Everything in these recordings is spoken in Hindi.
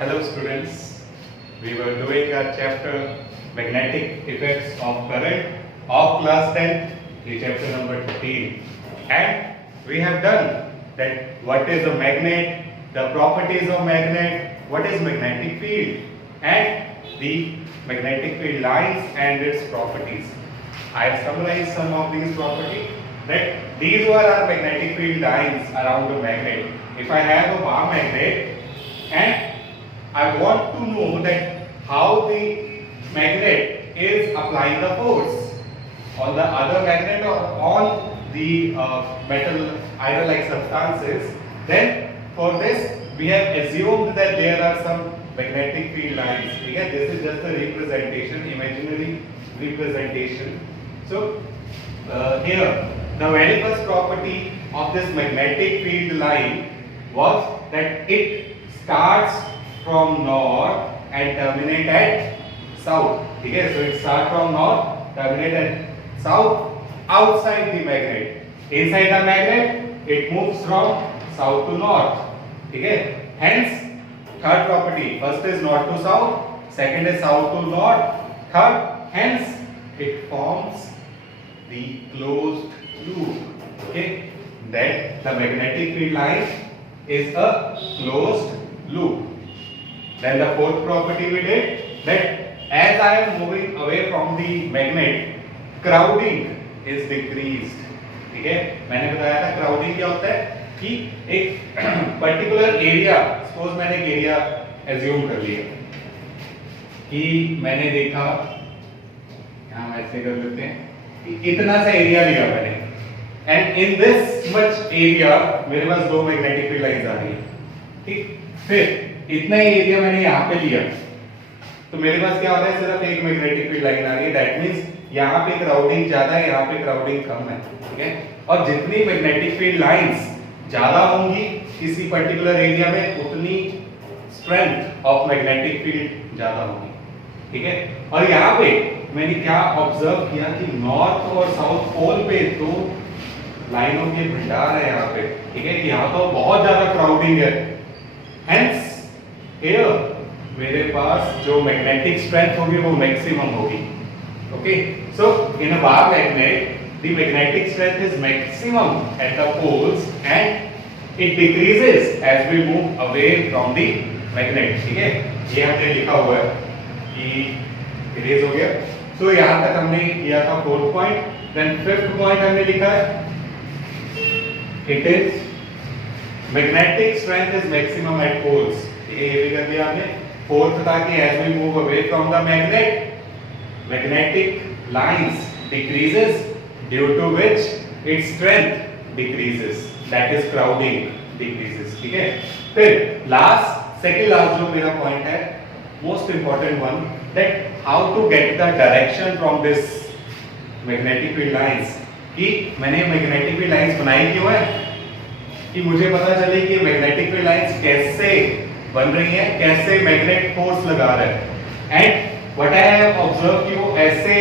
Hello students, we were doing our chapter magnetic effects of current of class 10, the chapter number 13, and we have done that what is a magnet, the properties of magnet, what is magnetic field and the magnetic field lines and its properties. I have summarized some of these properties that these were our magnetic field lines around the magnet. If I have a bar magnet and I want to know that how the magnet is applying the force on the other magnet or on the metal iron-like substances, then for this we have assumed that there are some magnetic field lines. Okay? This is just a representation, imaginary representation. So here the very first property of this magnetic field line was that it starts from north and terminate at south. Okay? So it starts from north, terminate at south, outside the magnet. Inside the magnet, it moves from south to north. Okay? Hence, third property, first is north to south, second is south to north, third, hence it forms the closed loop. Okay? That the magnetic field line is a closed loop. Then the fourth property we did, that as I am moving away from the magnet, crowding is decreased. ठीक है, मैंने बताया था क्राउडिंग क्या होता है कि एक पर्टिकुलर एरिया, सपोज मैंने एक एरिया एज्यूम कर लिया कि मैंने देखा, यहाँ ऐसे कर लेते हैं कि इतना सा एरिया लिया मैंने, and in this much area मेरे पास दो मैग्नेटिक फील्ड लाइंस आ रही है. ठीक, फिर इतना ही एरिया मैंने यहाँ पे लिया तो मेरे पास क्या हो रहा है, सिर्फ एक मैग्नेटिक फील्ड लाइन आ रही है. दैट मींस यहाँ पे क्राउडिंग ज्यादा है, यहाँ पे क्राउडिंग कम है. ठीक है, और जितनी मैग्नेटिक फील्ड लाइंस ज्यादा होंगी किसी पर्टिकुलर एरिया में, उतनी स्ट्रेंथ ऑफ मैग्नेटिक फील्ड ज्यादा होगी. ठीक है, और यहाँ पे मैंने क्या ऑब्जर्व किया कि नॉर्थ और साउथ पोल पे तो लाइनों के भंडार है यहाँ पे. ठीक है, यहाँ तो बहुत ज्यादा क्राउडिंग है. हेंस हियर मेरे पास जो मैग्नेटिक स्ट्रेंथ होगी वो मैक्सिमम होगी. Okay, so in a bar magnet the magnetic strength is maximum at the poles and it decreases as we move away from the magnet. ठीक है, ये हमने लिखा हुआ है कि इरेज हो गया. सो यहाँ तक हमने किया था fourth point. Then fifth point हमने लिखा है, it is magnetic strength is maximum at poles. ये भी कर दिया हमने. फोर्थ था कि as we move away from the magnet, magnetic lines decreases due to which its strength decreases, that is crowding decreases. ठीक है, फिर लास्ट, सेकंड लास्ट जो मेरा पॉइंट है, most important one, that how to get the direction from this magnetic field lines. कि मैंने मैग्नेटिक फील्ड लाइंस बनाई क्यों है, कि मुझे पता चले कि मैग्नेटिक फील्ड लाइंस कैसे बन रही हैं, कैसे मैग्नेट फोर्स लगा रहा है. And what I have observe कि वो ऐसे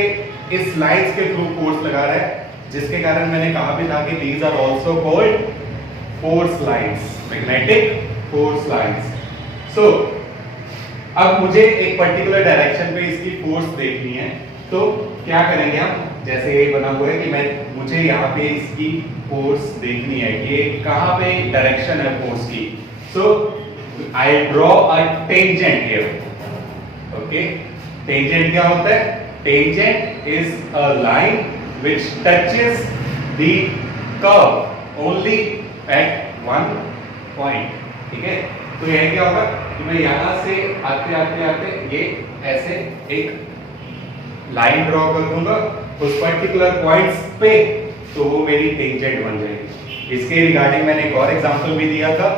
इस लाइंस के थ्रू फोर्स लगा रहा है, जिसके कारण मैंने कहा भी था कि these are also called force lines, magnetic force lines. So अब मुझे एक पर्टिकुलर डायरेक्शन पे इसकी फोर्स देखनी है, तो क्या करेंगे हम, जैसे ये बना हुआ है कि मुझे यहाँ पे इसकी फोर्स देखनी है कि कहाँ पे डायरेक्शन है फोर्स की. So I draw a tangent here. Okay, tangent क्या होता है? Tangent is a line which touches the curve only at one point. ठीक है, तो यह क्या होगा कि मैं यहाँ से आते आते आते ये ऐसे एक लाइन ड्रॉ कर दूंगा उस पर्टिकुलर पॉइंट्स पे, तो वो मेरी टेंजेंट बन जाएगी. इसके रिगार्डिंग मैंने एक और एग्जांपल भी दिया था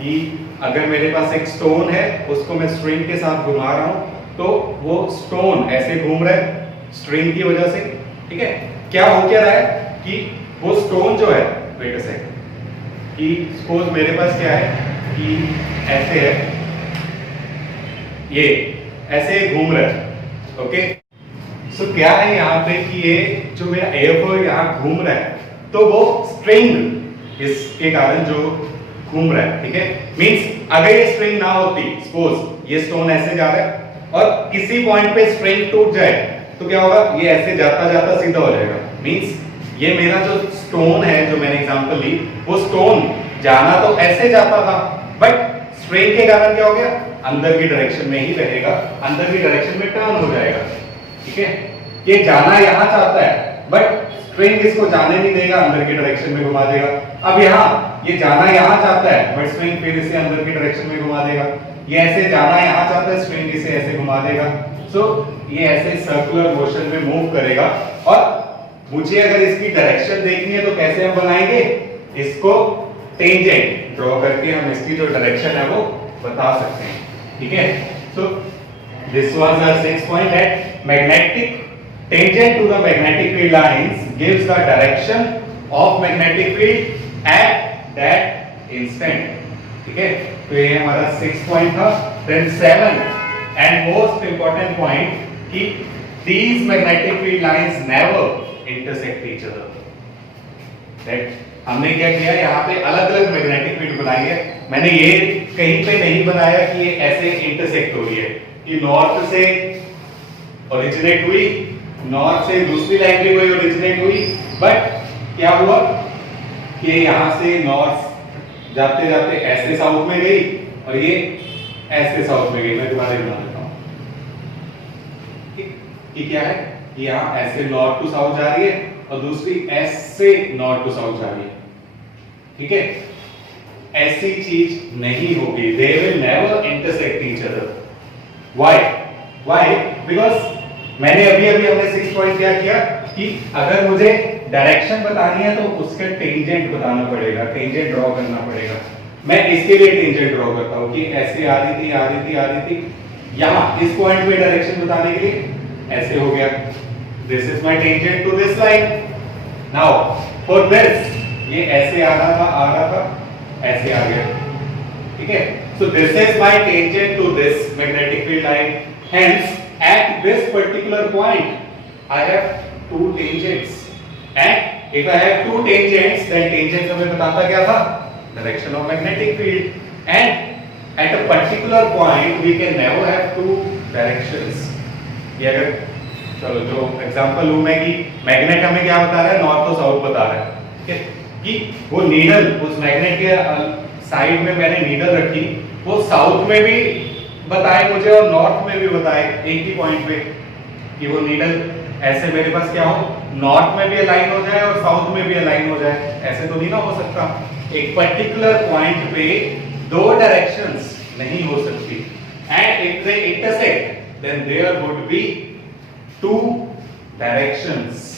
कि अगर मेरे पास एक स्टोन है, उसको मैं स्ट्रिंग के साथ घुमा रहा हूँ, तो वो स्टोन ऐसे घूम रहा है स्ट्रिंग की वजह से. ठीक है, क्या हो क्या रहा है कि वो स्टोन जो है, वेट अ सेकंड, कि सपोज मेरे पास क्या है कि ऐसे है, ये ऐसे घूम रहा है. ओके, सो क्या है यहाँ पे कि ये जो मेरा एयर फ्लो यहाँ घूम रहा है, तो वो स्ट्रिंग इसके कारण जो घूम रहा है, ठीक है। मींस अगर ये स्ट्रिंग ना होती, सपोज ये स्टोन ऐसे जा रहा है और किसी पॉइंट पे स्ट्रिंग टूट जाए तो क्या होगा, ये ऐसे जाता जाता सीधा हो जाएगा। मींस ये मेरा जो स्टोन है, जो मैंने एग्जांपल ली, वो स्टोन जाना तो ऐसे जाता था, बट स्ट्रिंग के कारण क्या हो गया, अंदर की डायरेक्शन में ही रहेगा, अंदर की डायरेक्शन में टर्न हो जाएगा, ठीक है। ये जाना यहां चाहता है बट स्ट्रिंग इसको जाने नहीं देगा, अंदर की डायरेक्शन में घुमा देगा। अब यहाँ ये जाना यहाँ चाहता है बट स्ट्रिंग फिर इसे अंदर की डायरेक्शन में घुमा देगा। ये ऐसे जाना यहाँ चाहता है, स्ट्रिंग इसे ऐसे घुमा देगा। सो ये ऐसे सर्कुलर मोशन में मूव करेगा। और मुझे अगर इसकी डायरेक्शन देखनी है तो कैसे हम बनाएंगे, इसको टेंजेंट ड्रॉ करके हम इसकी जो डायरेक्शन है वो बता सकते हैं, ठीक है। So this was our 6th point that magnetic tangent to the magnetic field lines gives the direction of magnetic field at that instant, ठीक है। तो ये हमारा 6th पॉइंट था। then 7th and most important point कि these magnetic field lines never intersect each other, that हमने क्या किया, यहाँ पे अलग-अलग मैग्नेटिक फील्ड बनाई है। मैंने ये कहीं पे नहीं बनाया कि ये ऐसे इंटरसेक्ट हो रही है, कि नॉर्थ से ओरिजिनेट हुई, नॉर्थ से दूसरी लाइन भी कोई ओरिजिनेट हुई, बट क्या हुआ कि यहां से नॉर्थ जाते जाते ऐसे साउथ में गई और ये ऐसे साउथ में गई। मैं दोबारा बना देता हूं, ठीक, कि क्या है, कि यहां ऐसे नॉर्थ टू साउथ जा रही है और दूसरी ऐसे नॉर्थ टू साउथ जा रही है, ठीक है। ऐसी चीज नहीं होगी, they will never intersect each other. Why? Because मैंने अभी हमने 6 पॉइंट क्या किया कि अगर मुझे डायरेक्शन बतानी है तो उसका टेंजेंट बताना पड़ेगा, टेंजेंट ड्रॉ करना पड़ेगा। मैं इसके लिए टेंजेंट ड्रॉ करता हूं कि ऐसे आ रही थी, यहां इस पॉइंट पे डायरेक्शन बताने के लिए ऐसे हो गया, this is my tangent to this line. Now for this, ये ऐसे आ रहा था ऐसे आ गया, ठीक है। So this is my tangent to this magnetic field line, hence at this particular point I have two tangents, and if I have two tangents then tangents हमें बताता क्या था, direction of magnetic field, and at a particular point we can never have two directions। ये अगर चलो जो एग्जांपल लूं मैं कि मैग्नेट हमें क्या बता रहा है, नॉर्थ और साउथ बता रहा है, ठीक है, कि वो नीडल उस मैग्नेट के साइड में मैंने नीडल रखी, वो साउथ में भी बताए मुझे और नॉर्थ में भी बताए एक ही पॉइंट पे, कि वो नीडल ऐसे मेरे पास क्या हो, नॉर्थ में भी अलाइन हो जाए और साउथ में भी अलाइन हो जाए, ऐसे तो नहीं ना हो सकता। एक पर्टिकुलर पॉइंट पे दो डायरेक्शंस नहीं हो सकती, and if they intersect then there would be two directions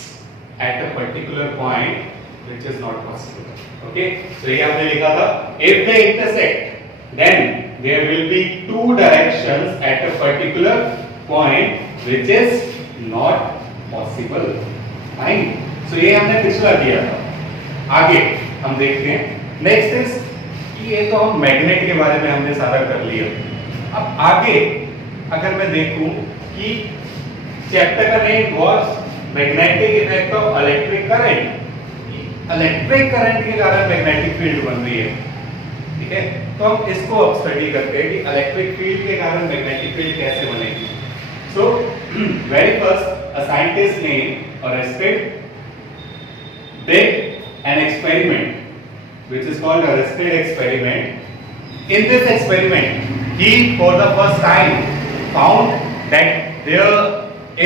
at a particular point which is not possible. Okay, so ये आपने लिखा था, if they intersect then there will be two directions at a particular point which is not possible। fine, so ये हमने पिछला किया था। आगे हम देखते हैं नेक्स्ट इज कि ये तो हम मैग्नेट के बारे में हमने सारा कर लिया। अब आगे अगर मैं देखूं कि चैप्टर का name was magnetic effect of electric current, electric current के कारण मैग्नेटिक फील्ड बन रही है, ठीक है। तो हम इसको अब स्टडी करते हैं कि इलेक्ट्रिक फील्ड के कारण मैग्नेटिक फील्ड कैसे बनेगी। So very first a scientist name और Ørsted did an experiment which is called Ørsted experiment. In this experiment he for the first time found that there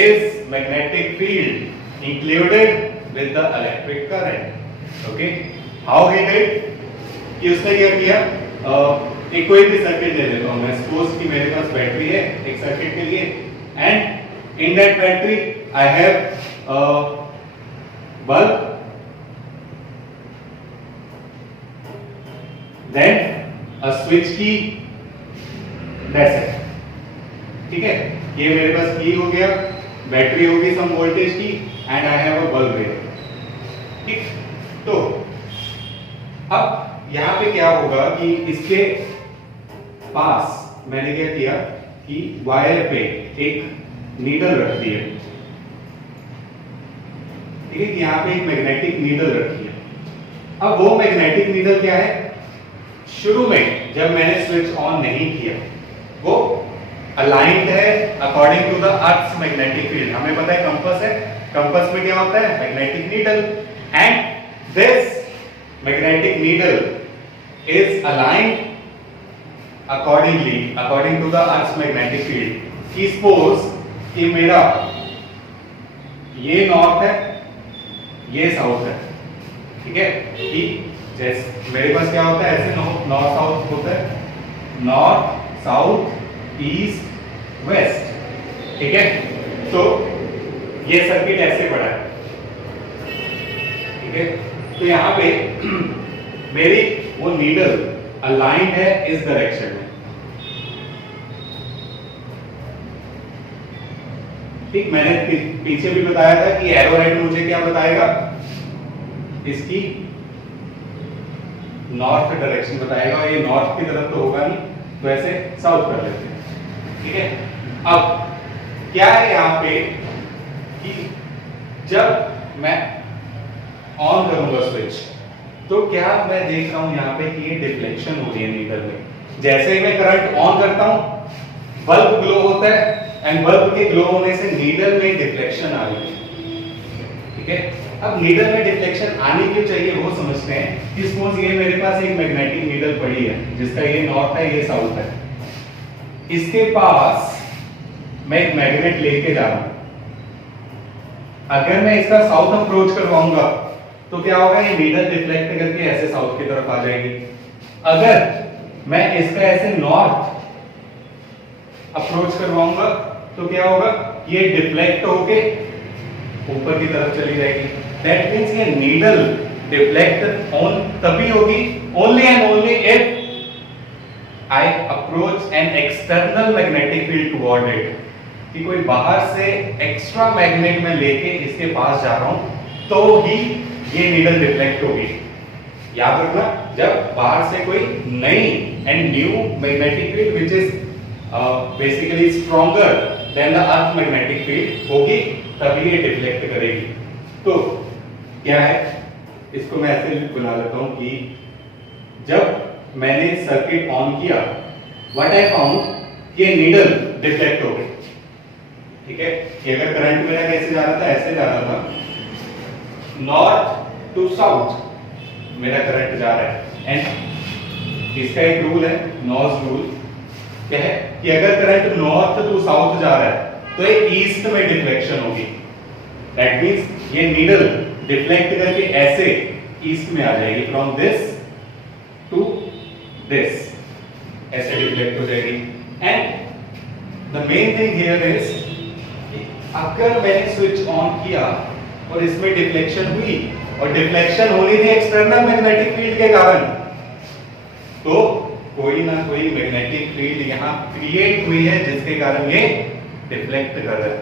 is magnetic field included with the electric current। okay, how he did कि उसने क्या किया, एक कोई भी सर्किट ले लेता हूं मैं, सपोज कि मेरे पास बैटरी है एक सर्किट के लिए, and in that battery I have bulb, then a switch की, दैट्स इट, ठीक है। ये मेरे पास की हो गया, बैटरी होगी सम वोल्टेज की, and I have a bulb here, ठीक। तो अब यहां पे क्या होगा कि इसके पास मैंने क्या किया कि वायर पे एक नीडल रख दी है, ठीक है, यहां पे एक मैग्नेटिक नीडल रखी है। अब वो मैग्नेटिक नीडल क्या है, शुरू में जब मैंने स्विच ऑन नहीं किया वो अलाइंड है according to the earth magnetic field. हमें पता है कंपास है, कंपास में क्या होता है magnetic needle, and this magnetic needle is aligned according to the earth's magnetic field। कि सपोज कि मेरा ये नॉर्थ है ये साउथ है, ठीक है, कि जैसे मेरे पास क्या होता है ऐसे नॉर्थ साउथ होता है, नॉर्थ साउथ ईस्ट वेस्ट, ठीक है। तो ये सर्किट ऐसे पड़ा है, ठीक है। तो यहां पे मेरी वो नीडल अलाइंड है इस डायरेक्शन में, ठीक। मैंने पीछे भी बताया था कि एरो हेड मुझे क्या बताएगा, इसकी नॉर्थ डायरेक्शन बताएगा, ये नॉर्थ की तरफ तो होगा नहीं, तो ऐसे साउथ कर लेते हैं, ठीक है। अब क्या है यहाँ पे कि जब मैं ऑन करूंगा स्विच तो क्या मैं देख रहा हूं यहाँ पे कि ये डिफ्लेक्शन हो रही है नीडल में। जैसे ही मैं करंट ऑन करता हूं बल्ब ग्लो होता है, एंड बल्ब के ग्लो होने से नीडल में डिफ्लेक्शन आ रही है, ठीक है। अब नीडल में डिफ्लेक्शन आनी क्यों चाहिए वो समझते हैं कि सपोज ये मेरे पास एक मैग्नेटिक नीडल पड़ी है जिसका ये नॉर्थ है ये साउथ है, इसके पास मैं एक मैग्नेट लेके जा रहा हूं। अगर मैं इसका साउथ अप्रोच करवाऊंगा तो क्या होगा, ये नीडल रिफ्लेक्ट करके ऐसे साउथ की तरफ आ जाएगी। अगर मैं इसका ऐसे नॉर्थ अप्रोच करवाऊंगा तो क्या होगा, ये डिफ्लेक्ट होके ऊपर की तरफ चली जाएगी। दैट मींस ये नीडल डिफ्लेक्ट ऑन तभी होगी only and only if I approach an external magnetic field toward it, कि कोई बाहर से एक्स्ट्रा मैग्नेट में लेके इसके पास जा रहा हूं तो ही ये नीडल डिफ्लेक्ट होगी। याद रखना, जब बाहर से कोई नई and new magnetic field which is basically stronger than the earth magnetic field होगी तभी ये डिफ्लेक्ट करेगी। तो क्या है, इसको मैं ऐसे बुला लेता हूं कि जब मैंने सर्किट ऑन किया व्हाट आई फाउंड ये नीडल डिफ्लेक्ट हो गई, ठीक है। कि अगर करंट मेरा कैसे जा रहा था, ऐसे जा रहा था, नॉर्थ टू साउथ मेरा करंट जा रहा है, एंड इसका एक रूल है नॉर्थ रूल, क्या है कि अगर करंट नॉर्थ टू साउथ जा रहा है तो ये ईस्ट में डिफ्लेक्शन होगी। दैट मींस ये नीडल डिफ्लेक्ट करके ऐसे ईस्ट में आ जाएगी, फ्रॉम दिस टू दिस ऐसे डिफ्लेक्ट हो जाएगी। And the main thing here is अगर मैंने स्विच ऑन किया और इसमें डिफ्लेक्शन हुई, और डिफ्लेक्शन होनी थी एक्सटर्नल मैग्नेटिक फील्ड के कारण, तो कोई ना कोई मैग्नेटिक फील्ड यहां क्रिएट हुई है जिसके कारण ये डिफ्लेक्ट कर रहा है।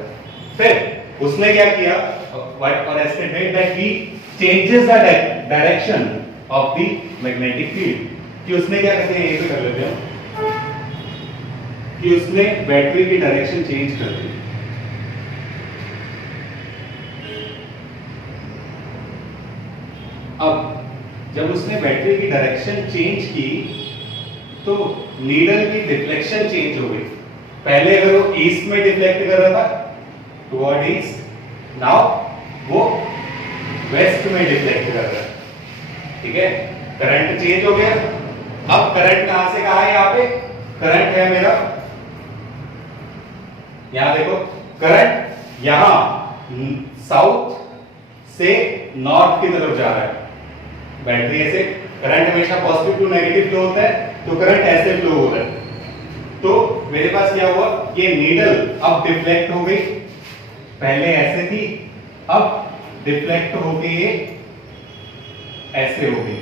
फिर उसने क्या किया, और estimate that he changes the direction of the magnetic field, कि उसने क्या करते हैं, ये भी कर लेते हैं कि उसने बैटरी की डायरेक्शन चेंज कर दी। अब जब उसने बैटरी की डायरेक्शन चेंज की तो नीडल की डिफ्लेक्शन चेंज हो गई। पहले अगर वो ईस्ट में डिफ्लेक्ट कर रहा था टुवर्ड ईस्ट, नाउ वो वेस्ट में डिफ्लेक्ट कर रहा है, ठीक है। करंट चेंज हो गया। अब करंट कहां से कहां है, यहां पे करंट है मेरा, यहां देखो करंट यहां साउथ से नॉर्थ की तरफ जा रहा है। बैटरी ऐसे, करंट हमेशा पॉजिटिव टू नेगेटिव फ्लो होता है, तो करंट ऐसे फ्लो हो रहा है। तो मेरे पास क्या हुआ, ये नीडल अब डिफ्लेक्ट हो गई, पहले ऐसे थी अब डिफ्लेक्ट होके ये ऐसे हो गई,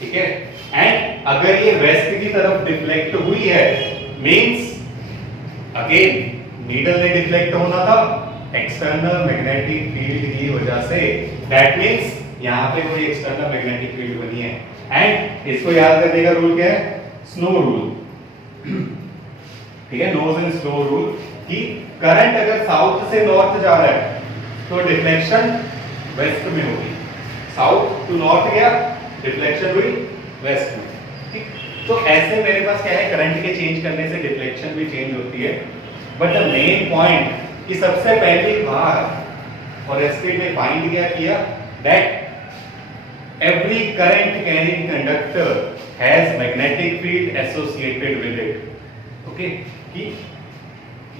ठीक है। एंड अगर ये वेस्ट की तरफ डिफ्लेक्ट हुई है मींस अगेन नीडल ने डिफ्लेक्ट होना था एक्सटर्नल मैग्नेटिक फील्ड की वजह से। दैट मींस यहां पे कोई एक्सटर्नल मैग्नेटिक फील्ड बनी है। एंड इसको याद करने का रूल क्या है, स्नो रूल, ठीक है, नोज एंड स्नो रूल, कि करंट अगर साउथ से नॉर्थ जा रहा है तो डिफ्लेक्शन वेस्ट में होगी, साउथ टू नॉर्थ गया डिफ्लेक्शन हुई वेस्ट में, ठीक। तो ऐसे मेरे पास क्या है, करंट के चेंज करने से डिफ्लेक्शन भी चेंज होती है। बट द मेन पॉइंट कि सबसे पहली बार ऑरेस्टेड ने फाइंड क्या किया, that every current carrying conductor has magnetic field associated with it. Okay, कि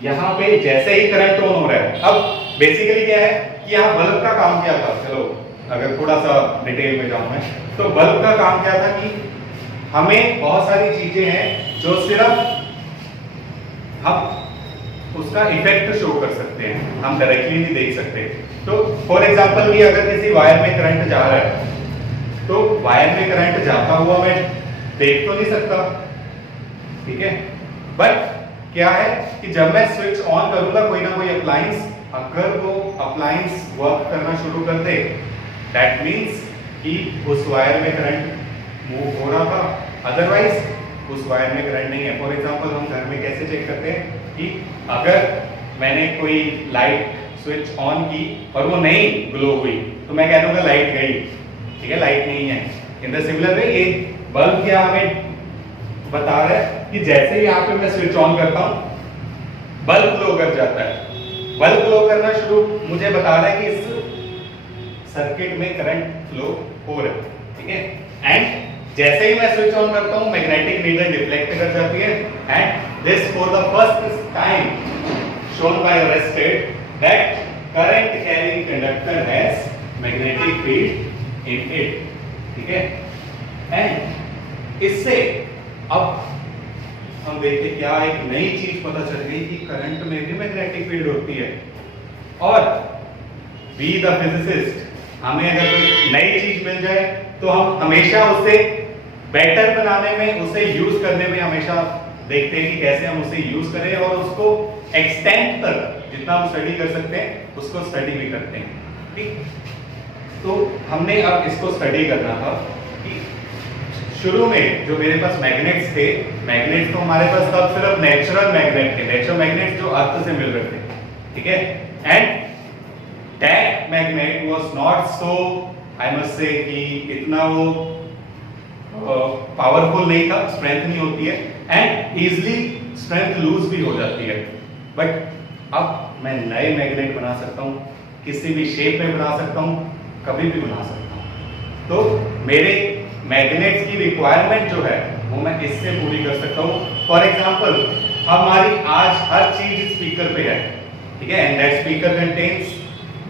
यहाँ पे जैसे ही करंट ऑन हो रहा है, अब बेसिकली क्या है कि यहाँ बल्ब का काम क्या था, चलो अगर थोड़ा सा डिटेल में जाऊं मैं, तो बल्ब का काम क्या था कि हमें बहुत सारी चीजें हैं जो सिर्फ हम उसका इफेक्ट शो कर सकते हैं, हम डायरेक्टली नहीं देख सकते। तो फॉर एग्जांपल कि अगर किसी वायर में करंट जा रहा है, तो वायर में करंट जाता हुआ मैं देख तो नहीं सकता, ठीक है, बट क्या है कि जब मैं स्विच ऑन करूंगा कोई ना कोई अप्लायंस, अगर वो अप्लायंस वर्क करना शुरू कर दे, दैट मींस कि उस वायर में करंट मूव हो रहा था, अदरवाइज उस वायर में करंट नहीं है। फॉर एग्जांपल हम घर में कैसे चेक करते हैं कि अगर मैंने कोई लाइट स्विच ऑन की और वो नहीं ग्लो हुई, तो मैं कह दूंगा लाइट गई, ठीक है, लाइट नहीं है। इन द सिमिलर वे ये बल्ब क्या हमें बता रहा है कि जैसे ही यहाँ पे मैं स्विच ऑन करता हूँ, बल्ब ग्लो कर जाता है। बल्ब ग्लो करना शुरू मुझे बता रहा है कि इस सर्किट में करंट फ्लो हो रहा है, ठीक है। एंड जैसे ही मैं स्विच ऑन करता हूँ, मैग्नेटिक नीडल डिफ्लेक्ट कर जाती है, and this for the first time shown by Oersted that current carrying conductor has magnetic field in it, ठीक है। एंड इससे अब हम देखते क्या एक नई चीज पता चल गई कि करंट में भी मैग्नेटिक फील्ड होती है। और बी द फिजिसिस्ट, हमें अगर कोई नई चीज मिल जाए तो हम हमेशा उसे बेटर बनाने में, उसे यूज करने में हमेशा देखते हैं कि कैसे हम उसे यूज करें, और उसको एक्सटेंट तक जितना हम स्टडी कर सकते हैं उसको स्टडी भी करते हैं, ठीक। तो हमने अब इसको स्टडी करना था कि शुरू में जो मेरे पास मैग्नेट्स थे, मैग्नेट्स तो हमारे पास तब सिर्फ नेचुरल मैग्नेट थे, नेचुरल मैग्नेट्स जो अर्थ से मिल रहे थे, ठीक है। And that magnet was not so, I must say कि इतना वो पावरफुल नहीं था, स्ट्रेंथ नहीं होती है, एंड इजीली स्ट्रेंथ लूज भी हो जाती है। बट अब मैं नए मैग्नेट बना सकता हूँ, किसी भी शेप में बना सकता हूँ, कभी भी बना सकता हूँ। तो मेरे मैग्नेट्स की रिक्वायरमेंट जो है वो मैं इससे पूरी कर सकता हूँ। फॉर एग्जांपल हमारी आज हर चीज स्पीकर पे है, ठीक है, and that speaker contains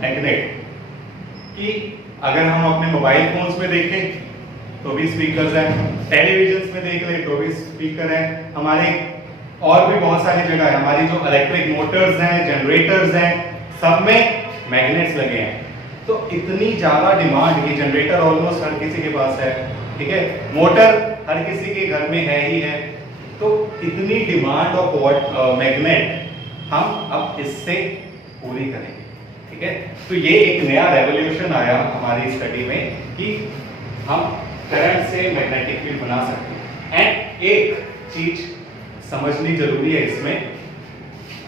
magnet. कि अगर हम अपने मोबाइल फोन्स में देखें तो भी स्पीकर्स हैं, टेलीविजन में देख ले तो भी स्पीकर हैं, हमारे और भी बहुत सारी जगह है, हमारी जो इलेक्ट्रिक मोटर्स हैं, जनरेटर्स हैं, सब में मैग्नेट्स लगे हैं। तो इतनी ज्यादा डिमांड, ये जनरेटर ऑलमोस्ट हर किसी के पास है, ठीक है, मोटर हर किसी के घर में है ही है। तो इतनी डिमांड ऑफ मैग्नेट हम अब इससे पूरी करेंगे, ठीक है। तो ये एक नया रेवोल्यूशन आया हमारी स्टडी में कि हम करंट से मैग्नेटिक फील्ड बना सकते हैं। एंड एक चीज समझनी जरूरी है इसमें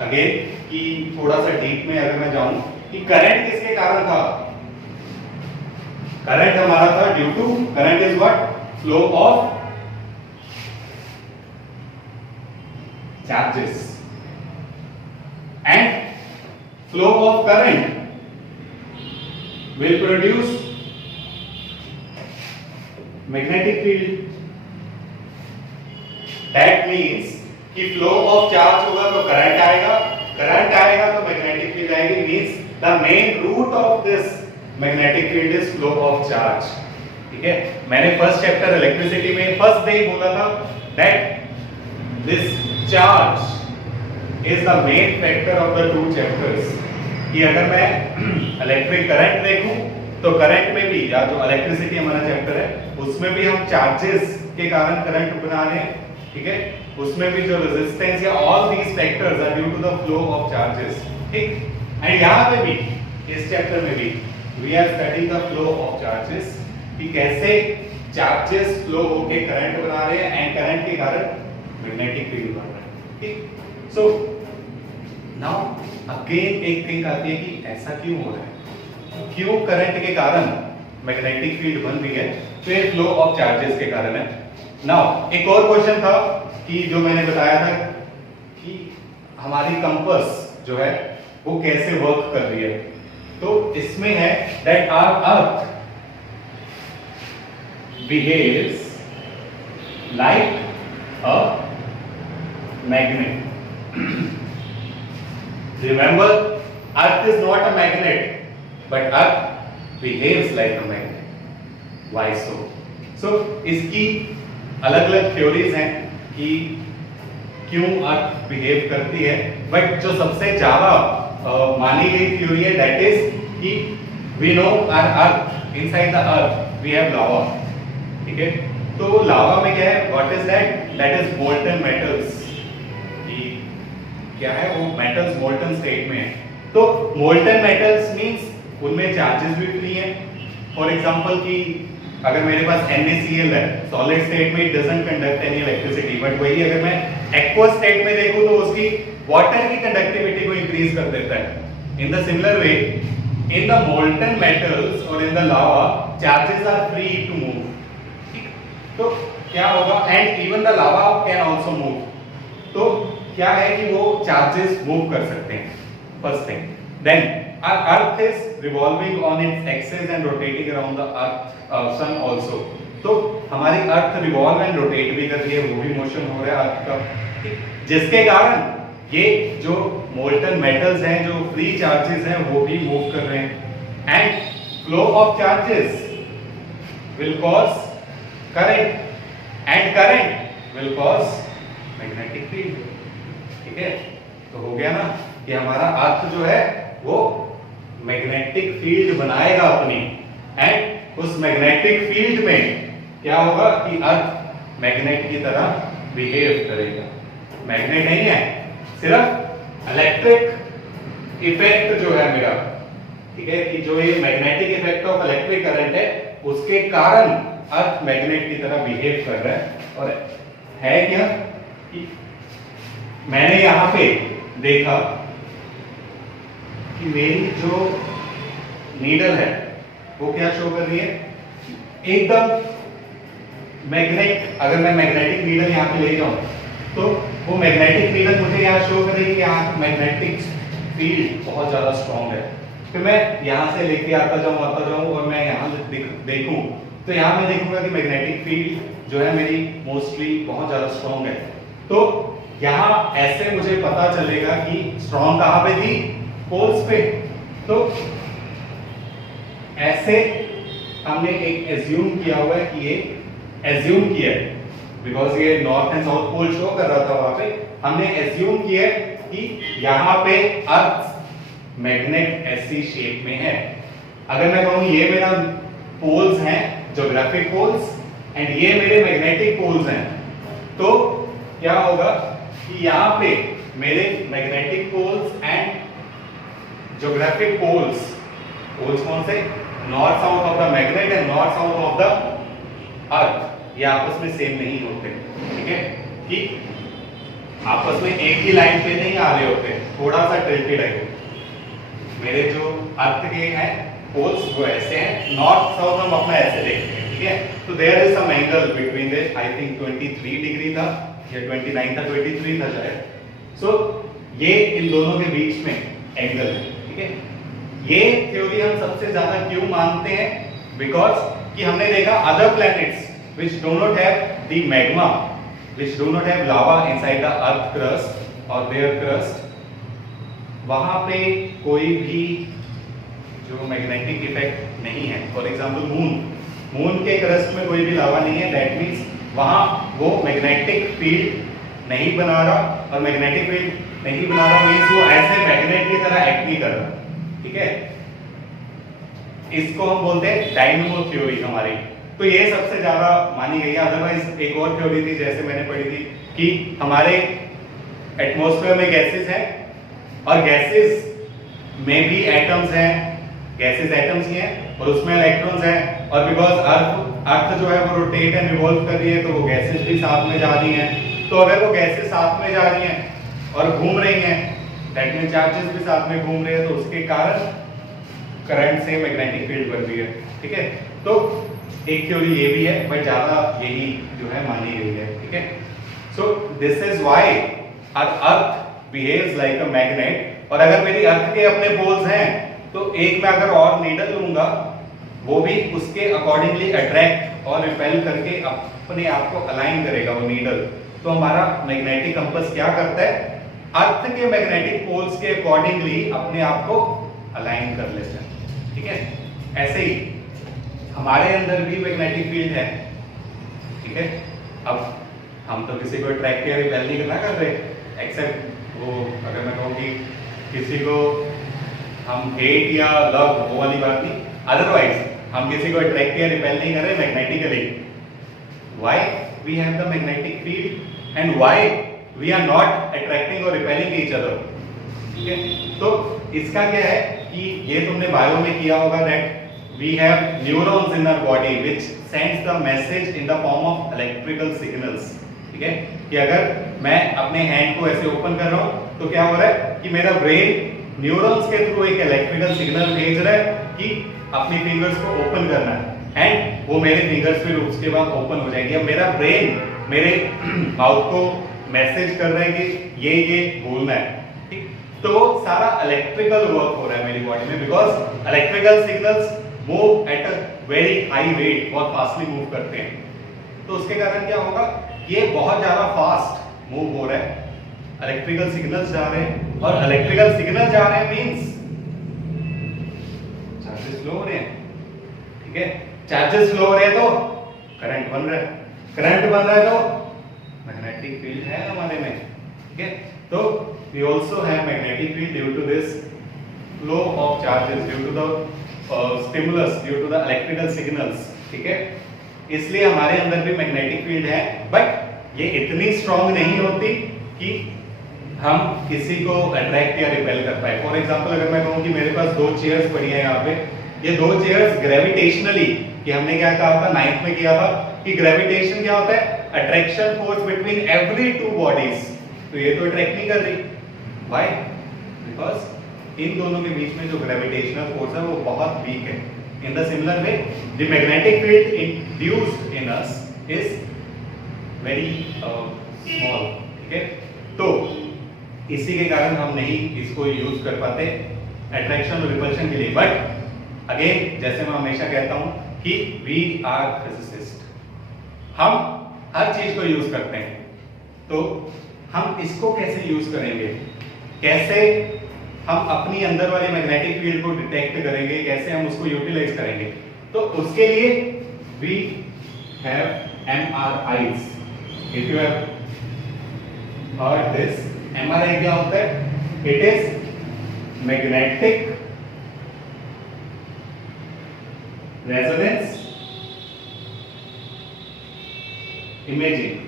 अगेन कि थोड़ा सा डीप में अगर मैं जाऊं कि करंट किसके कारण था। करंट हमारा था due to, current is what, flow of charges, and flow of current will produce magnetic field. That means कि फ्लो ऑफ चार्ज होगा तो करंट आएगा, करंट आएगा तो मैग्नेटिक फील्ड आएगी। Means the main root of this magnetic field is flow of charge, ठीक है। मैंने फर्स्ट चैप्टर इलेक्ट्रिसिटी में फर्स्ट डे बोला था that this charge is the main factor of the two chapters. कि अगर मैं इलेक्ट्रिक करंट देखूं तो करंट में भी, या जो इलेक्ट्रिसिटी हमारा चैप्टर है उसमें भी हम चार्जेस के कारण करंट बना रहे हैं, ठीक है। उसमें भी जो रेजिस्टेंस या all these factors are due to the flow of charges, ठीक। एंड यहां पे भी इस चैप्टर में भी we are studying the flow of charges, कि कैसे चार्जेस फ्लो होके करंट बना रहे हैं एंड करंट के कारण मैग्नेटिक फील्ड बन रहा है, ठीक। सो नाउ अगेन एक थिंग आती है कि ऐसा क्यों हो रहा है, क्यों करंट के कारण मैग्नेटिक फील्ड बन रही है। तो ये फ्लो ऑफ चार्जेस के कारण है। नाउ एक और क्वेश्चन था कि जो मैंने बताया था कि हमारी कंपास जो है वो कैसे वर्क कर रही है। तो इसमें है that our earth behaves like a magnet. Remember, Earth is not a magnet, but Earth behaves like a magnet. Why so? So इसकी अलग-अलग थ्योरीज हैं कि क्यों अर्थ बिहेव करती है, बट जो सबसे ज्यादा मानी गई थ्योरी है दैट इज कि we know our earth, inside the earth we have lava. ठीक है, तो लावा में क्या है, what is that? That is molten metals. क्या है वो? मेटल्स मोल्टन स्टेट में है। तो मोल्टन मेटल्स मींस उनमें चार्जेस भी फ्री हैं। फॉर एग्जांपल कि अगर मेरे पास NaCl है, सॉलिड स्टेट में it doesn't conduct any electricity, but वही अगर मैं एक्वस स्टेट में देखूं तो उसकी वाटर की कंडक्टिविटी को इंक्रीज कर देता है। In the similar way in the molten metals और in the lava charges are free to move. तो क्या होगा, and even the lava can also move. तो क्या है कि वो चार्जेस मूव कर सकते हैं, first thing. Then our earth is revolving on its axis and rotating around the earth sun also. तो हमारी अर्थ रिवॉल्व एंड रोटेट भी कर रही है, वो भी मोशन हो रहा है अर्थ का, जिसके कारण ये जो मोल्टन मेटल्स हैं, जो फ्री चार्जेस हैं, वो भी मूव कर रहे हैं। And flow of charges will cause current and current will cause magnetic field. ठीक है, तो हो गया ना कि हमारा अर्थ जो है वो मैग्नेटिक फील्ड बनाएगा अपनी, एंड उस मैग्नेटिक फील्ड में क्या होगा कि अर्थ मैग्नेट की तरह बिहेव करेगा। मैग्नेट नहीं है, सिर्फ इलेक्ट्रिक इफेक्ट जो है मेरा, ठीक है, कि जो ये magnetic effect of electric current है उसके कारण अर्थ मैग्नेट की तरह बिहेव कर रहा है। और है क्या कि मैंने यहां पे देखा कि मेरी जो नीडल है वो क्या शो कर रही है, एकदम मैग्नेट। अगर मैं मैग्नेटिक नीडल यहाँ पे ले जाऊं तो वो मैग्नेटिक नीडल मुझे यहाँ शो कर रही है कि यहाँ मैग्नेटिक फील्ड बहुत ज्यादा स्ट्रॉन्ग है। फिर मैं यहाँ से लेके आता जाऊं और मैं यहाँ देखूं तो यहाँ मैं देखूंगा कि मैग्नेटिक फील्ड जो है मेरी मोस्टली बहुत ज्यादा स्ट्रॉन्ग है। तो यहाँ ऐसे मुझे पता चलेगा कि स्ट्रॉन्ग कहां पे थी, पोल्स पे। तो ऐसे हमने एक एज्यूम किया हुआ है कि ये एज्यूम किया है, बिकॉज ये north and south pole show कर रहा था, वहां पे हमने एज्यूम किया है कि यहाँ पे अर्थ मैग्नेट ऐसी शेप में है। अगर मैं कहूं ये मेरा पोल्स हैं, ज्योग्राफिक पोल्स, एंड ये मेरे मैग्नेटिक पोल्स हैं, तो क्या होगा कि यहाँ पे मेरे magnetic poles and geographic poles कौन से, north south of the magnet and north south of the earth, ये आपस में सेम नहीं होते। ठीक है, कि आपस में एक ही लाइन पे नहीं आ रहे होते, थोड़ा सा टिल्टेड है। मेरे जो अर्थ के हैं पोल्स वो ऐसे हैं, नॉर्थ साउथ हम अपना ऐसे देखते हैं। ठीक है, तो there is some angle between this, I think 23 degree था या 29 था, 23 था शायद। सो ये इन दोनों के बीच में एंगल है। ठीक है, ये थ्योरी हम सबसे ज्यादा क्यों मानते हैं, बिकॉज कि हमने देखा other planets which do not have the magma, which do not have lava inside the earth crust or their crust, वहां पे कोई भी जो मैग्नेटिक इफेक्ट नहीं है। फॉर एग्जांपल मून के क्रस्ट में कोई भी लावा नहीं है, दैट मींस वहां वो मैग्नेटिक फील्ड नहीं बना रहा, और मैग्नेटिक फील्ड नहीं बना रहा मींस वो ऐसे मैग्नेट की तरह एक्ट नहीं कर रहा। ठीक है, इसको हम बोलते हैं डायनेमो थ्योरी हमारी। तो ये सबसे ज्यादा मानी गई है। अदरवाइज एक और थ्योरी थी जैसे मैंने पढ़ी थी कि हमारे एटमॉस्फेयर में गैसेस हैं और गैसेस में भी एटम्स हैं, गैसेस एटम्स ही हैं और उसमें इलेक्ट्रॉन्स हैं, और बिकॉज अर्थ जो है वो रोटेट एंड रिवॉल्व कर रही है तो वो गैसेस भी साथ में जा रही हैं। तो अगर वो गैसेस साथ में जा रही हैं और घूम रही हैं, दैट मींस चार्जेस भी साथ में घूम रहे हैं, तो उसके कारण करंट से मैग्नेटिक फील्ड बन रही है। ठीक है, तो एक थ्योरी ये भी है, बट ज्यादा यही जो है मानी गई है, ठीक है। So this is why earth behaves like a magnet. और अगर मेरी अर्थ के अपने पोल्स हैं तो एक में अगर और नीडल लूंगा वो भी उसके अकॉर्डिंगली अट्रैक्ट और रिपेल करके अपने आप को अलाइन करेगा वो नीडल। तो हमारा मैग्नेटिक कंपास क्या करता है, अर्थ के मैग्नेटिक पोल्स के अकॉर्डिंगली अपने आप को अलाइन कर लेता है, ठीक है। ऐसे ही हमारे अंदर भी मैग्नेटिक फील्ड है, ठीक है। अब हम तो किसी को अट्रैक्ट या रिपेल नहीं करना कर रहे, एक्सेप्ट वो अगर मैं कहूँ कि किसी को हम हेट या लव वो वाली बात नहीं, अदरवाइज हम किसी को अट्रैक्ट या रिपेल नहीं कर रहे magnetically. Why we have the magnetic field and why we are not attracting और रिपेलिंग ईच अदर, ठीक है। तो इसका क्या है कि ये तुमने बायो में किया होगा that we have neurons in our body which sends the message in the form of electrical signals, ठीक है। कि अगर मैं अपने हैंड को ऐसे ओपन कर रहा हूं तो क्या हो रहा है कि मेरा ब्रेन न्यूरॉन्स के थ्रू एक इलेक्ट्रिकल सिग्नल भेज रहा है कि अपनी फिंगर्स को ओपन करना है, एंड वो मेरे फिंगर्स फिर उसके बाद ओपन हो जाएंगे। अब मेरा ब्रेन मेरे माउथ को मैसेज कर रहा है कि ये बोलना है, ठीक। तो सारा इलेक्ट्रिकल वर्क हो रहा है मेरी बॉडी में, because electrical signals move at a very high rate, बहुत फास्टली मूव करते हैं। तो उसके कारण क्या होगा, ये बहुत ज्यादा फास्ट मूव हो रहा है, इलेक्ट्रिकल सिग्नल्स जा रहे हैं, और इलेक्ट्रिकल सिग्नल जा रहे हैं मींस चार्जेस फ्लो हो रहे हैं, ठीक है। चार्जेस फ्लो हो रहे हैं तो करंट बन रहा है, करंट बन रहा है तो मैग्नेटिक फील्ड है हमारे में, ठीक है। तो we also have magnetic field due to this flow of charges, due to the stimulus, due to the electrical signals, ठीक है। इसलिए हमारे अंदर भी मैग्नेटिक फील्ड है, बट ये इतनी स्ट्रांग नहीं होती कि हम किसी को अट्रैक्ट या रिपेल कर पाए। फॉर एग्जांपल अगर मैं कहूं कि मेरे पास दो चेयर्स पड़ी हैं यहाँ पे, ये दो चेयर्स ग्रेविटेशनली, कि हमने क्या कहा था 9th में किया था कि ग्रेविटेशन क्या होता है, attraction force between every two bodies. तो ये तो अट्रैक्ट नहीं कर रही, व्हाई, बिकॉज इन दोनों के बीच में जो ग्रेविटेशनल फोर्स है वो बहुत वीक है। In the similar way the magnetic field induced in us is very small, ठीक है। तो इसी के कारण हम नहीं इसको यूज कर पाते अट्रैक्शन और रिपल्शन के लिए। बट अगेन जैसे मैं हमेशा कहता हूं कि वी आर फिजिसिस्ट, हम हर चीज को यूज करते हैं। तो हम इसको कैसे यूज करेंगे, कैसे हम अपनी अंदर वाले मैग्नेटिक फील्ड को डिटेक्ट करेंगे, कैसे हम उसको यूटिलाइज करेंगे, तो उसके लिए we have MRIs। If you have heard this, MRI क्या होता है, it is magnetic resonance imaging,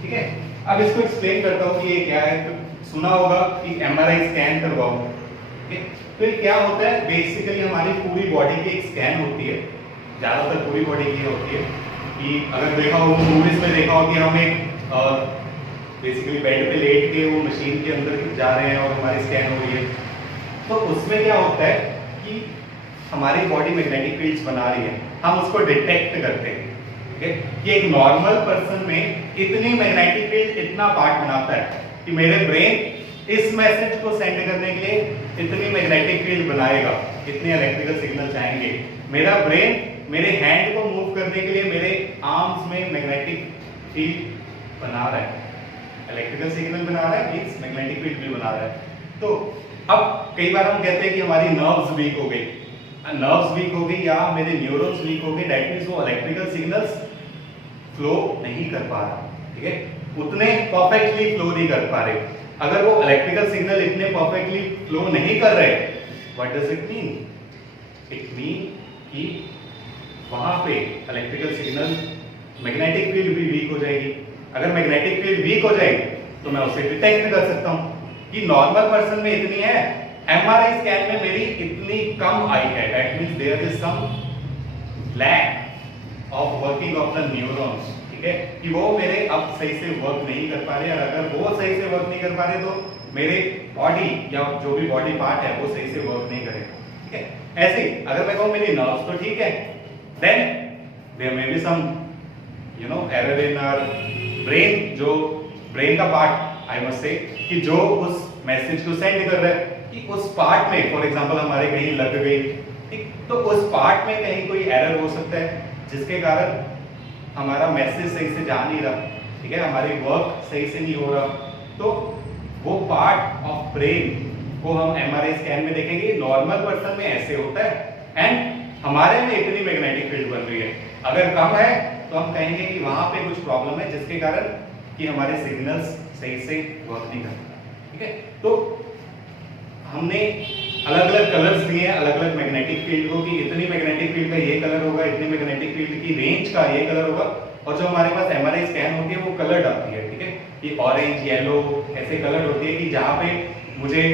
ठीक है। अब इसको एक्सप्लेन करता हूं कि ये क्या है। तो सुना होगा कि MRI स्कैन करवाओ, ठीक है। तो ये क्या होता है, बेसिकली हमारी पूरी बॉडी की एक स्कैन होती है, ज्यादातर पूरी बॉडी की होती है। कि अगर देखा हो मूवीज में देखा हो कि हम एक बेसिकली बेड पे लेट के वो मशीन के अंदर जा रहे हैं और हमारी स्कैन हो रही है, तो उसमें क्या होता है कि हमारी बॉडी मैग्नेटिक फील्ड्स बना रही है, हम उसको डिटेक्ट करते हैं, ठीक है। कि एक नॉर्मल पर्सन में इतनी मैग्नेटिक फील्ड इतना पार्ट बनाता है कि मेरे ब्रेन इस मैसेज को सेंड करने के लिए इतनी मैग्नेटिक फील्ड बनाएगा, इतने इलेक्ट्रिकल सिग्नल्स आएंगे। मेरा ब्रेन मेरे हैंड को मूव करने के लिए मेरे आर्म्स में मैग्नेटिक फील्ड बना रहा है, इलेक्ट्रिकल सिग्नल बना रहा है, मींस मैग्नेटिक फील्ड भी बना रहा है। तो अब कई बार हम कहते हैं कि हमारी नर्व्स वीक हो गई, नर्व्स वीक हो गई या मेरे न्यूरॉन्स वीक हो गए, दैट मींस वो इलेक्ट्रिकल सिग्नल्स फ्लो नहीं कर पा रहा, ठीक है, उतने परफेक्टली फ्लो नहीं कर पा रहे। अगर वो इलेक्ट्रिकल सिग्नल इतने परफेक्टली फ्लो नहीं कर रहे, what does it mean, it mean कि वहां पे इलेक्ट्रिकल सिग्नल मैग्नेटिक फील्ड भी वीक हो जाएगी। अगर मैग्नेटिक फील्ड वीक हो जाएगी तो मैं उसे डिटेक्ट कर सकता हूं कि नॉर्मल पर्सन में इतनी है, MRI स्कैन में मेरी इतनी कम आई है, that means there is some lack of working of the neurons, ठीक है, कि वो मेरे अब सही से वर्क नहीं कर पा रहे। और अगर वो सही से वर्क नहीं कर पा रहे तो मेरे बॉडी या जो भी बॉडी पार्ट है वो सही से वर्क नहीं करेगा, ठीक है। ऐसे ही अगर मैं कहूँ मेरी नर्व्स तो ठीक है, then there may be some error in our brain, जो ब्रेन का पार्ट आई मस्ट से कि जो उस मैसेज को सेंड कर रहा है कि उस पार्ट में फॉर एग्जांपल हमारे कहीं लग गई, ठीक, तो उस पार्ट में कहीं कोई एरर हो सकता है जिसके कारण हमारा मैसेज सही से जा नहीं रहा, ठीक है, हमारी वर्क सही से नहीं हो रहा, तो वो पार्ट ऑफ ब्रेन को हम एमआरआई स्कैन में देखेंगे। नॉर्मल पर्सन में ऐसे होता है एंड हमारे में इतनी मैग्नेटिक फील्ड बन रही है, अगर कम है तो हम कहेंगे कि वहां पे कुछ प्रॉब्लम है जिसके कारण कि हमारे सिग्नल्स सही से वर्क नहीं करता, ठीक है। तो हमने अलग अलग कलर्स दिए हैं अलग अलग मैग्नेटिक फील्ड को कि इतनी मैग्नेटिक फील्ड का ये कलर होगा, इतनी मैग्नेटिक फील्ड की रेंज का ये कलर होगा, और जो हमारे पास एमआरआई स्कैन होती है वो कलर आती है, ठीक है, ये ऑरेंज येलो ऐसे कलर होती है कि जहां पे मुझे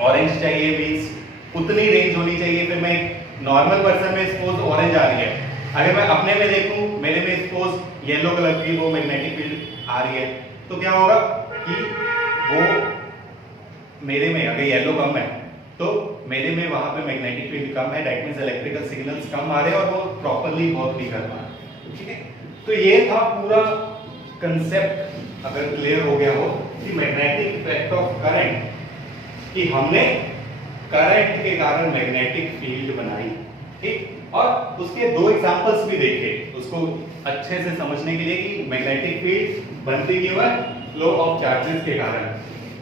ऑरेंज चाहिए मींस उतनी रेंज होनी चाहिए, फिर मैं नॉर्मल पर्सन में सपोज ऑरेंज आ रही है, अगर मैं अपने में देखूं मेरे में सपोज येलो कलर की वो मैग्नेटिक फील्ड आ रही है, तो क्या होगा कि वो मेरे में अगर येलो कम है तो मेरे में वहां पे मैग्नेटिक फील्ड कम है, दैट मींस इलेक्ट्रिकल सिग्नल्स कम आ रहे हैं और वो प्रॉपर्ली वर्क नहीं कर पा रहे, ठीक है। तो ये था पूरा कंसेप्ट, अगर क्लियर हो गया हो कि मैग्नेटिक इफेक्ट ऑफ करंट, कि हमने करंट के कारण मैग्नेटिक फील्ड बनाई, ठीक, और उसके दो एग्जांपल्स भी देखे उसको अच्छे से समझने के लिए कि मैग्नेटिक फील्ड बनती क्यों है, फ्लो ऑफ चार्जेस के कारण।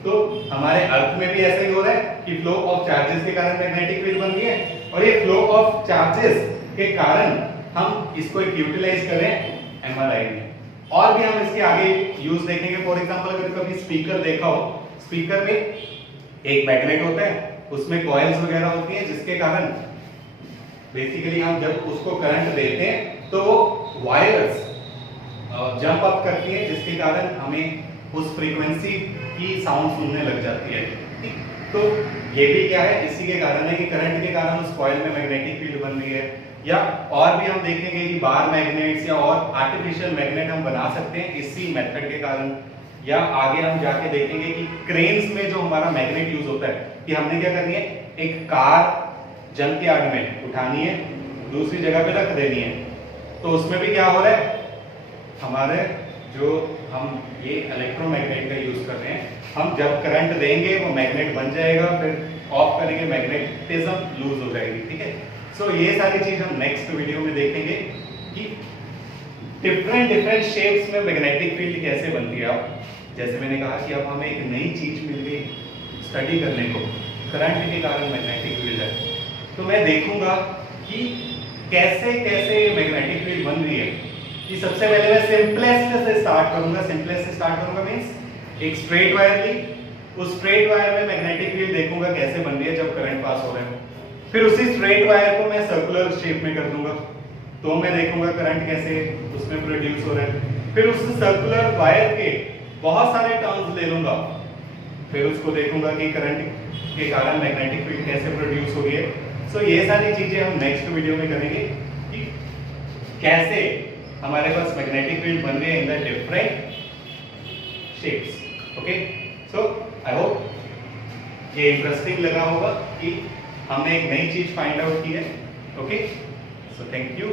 तो हमारे अर्थ में भी ऐसा ही हो रहा है कि फ्लो ऑफ चार्जेस के कारण मैग्नेटिक फील्ड बनती है, और ये फ्लो ऑफ चार्जेस के कारण हम इसको एक यूटिलाइज करें एमआरआई में, और भी हम इसके आगे यूज देखेंगे। फॉर एग्जांपल अगर कभी स्पीकर देखा हो, स्पीकर में एक मैग्नेट होता है, उसमें कॉइल्स वगैरह होती हैं जिसके कारण बेसिकली हम जब उसको करंट देते हैं तो वो वायर्स जंप अप करती है जिसके कारण हमें उस फ्रीक्वेंसी की साउंड सुनने लग जाती है, ठीक। तो ये भी क्या है, इसी के कारण है कि करंट के कारण उस कॉइल में मैग्नेटिक फील्ड बन रही है। या और भी हम देखेंगे कि बार मैग्नेट्स या और आर्टिफिशियल मैग्नेट हम बना सकते हैं इसी मेथड के कारण। या आगे हम जाके देखेंगे कि क्रेन्स में जो हमारा मैग्नेट यूज होता है कि हमने क्या करनी है, एक कार जंकयार्ड में उठानी है, दूसरी जगह पे रख देनी है, तो उसमें भी क्या हो रहा है, हमारे जो हम ये इलेक्ट्रोमैग्नेट का यूज कर रहे हैं, हम जब करंट देंगे वो मैग्नेट बन जाएगा, फिर ऑफ करेंगे मैग्नेटिज्म लूज हो जाएगी, ठीक है। सो ये सारी चीज हम नेक्स्ट वीडियो में देखेंगे कि डिफरेंट शेप्स में मैग्नेटिक फील्ड कैसे बनती है। अब जैसे मैंने कहा कि अब हमें एक नई चीज मिल गई स्टडी करने को, करंट के कारण मैग्नेटिक फील्ड है, तो मैं देखूंगा कि कैसे कैसे मैग्नेटिक फील्ड बन रही है। कि सबसे पहले मैं सिंपलेस्ट से स्टार्ट करूंगा, सिंपलेस्ट से स्टार्ट करूंगा मींस एक स्ट्रेट वायर ली, उस स्ट्रेट वायर में मैग्नेटिक फील्ड देखूंगा कैसे बन रही है जब करंट पास हो रहा है, फिर उसी स्ट्रेट वायर को मैं सर्कुलर शेप में कर दूंगा, तो मैं देखूंगा करंट कैसे उसमें प्रोड्यूस हो रहा है, फिर उस सर्कुलर वायर के बहुत सारे टर्न्स ले लूंगा, फिर उसको देखूंगा कि करंट के कारण मैग्नेटिक फील्ड कैसे प्रोड्यूस हो रही है। सो ये सारी चीजें हम नेक्स्ट वीडियो में करेंगे कि कैसे हमारे पास मैग्नेटिक फील्ड बन रही है in the different shapes. Okay, so I hope ये इंटरेस्टिंग लगा होगा कि हमने एक नई चीज फाइंड आउट की है। Okay, so thank you.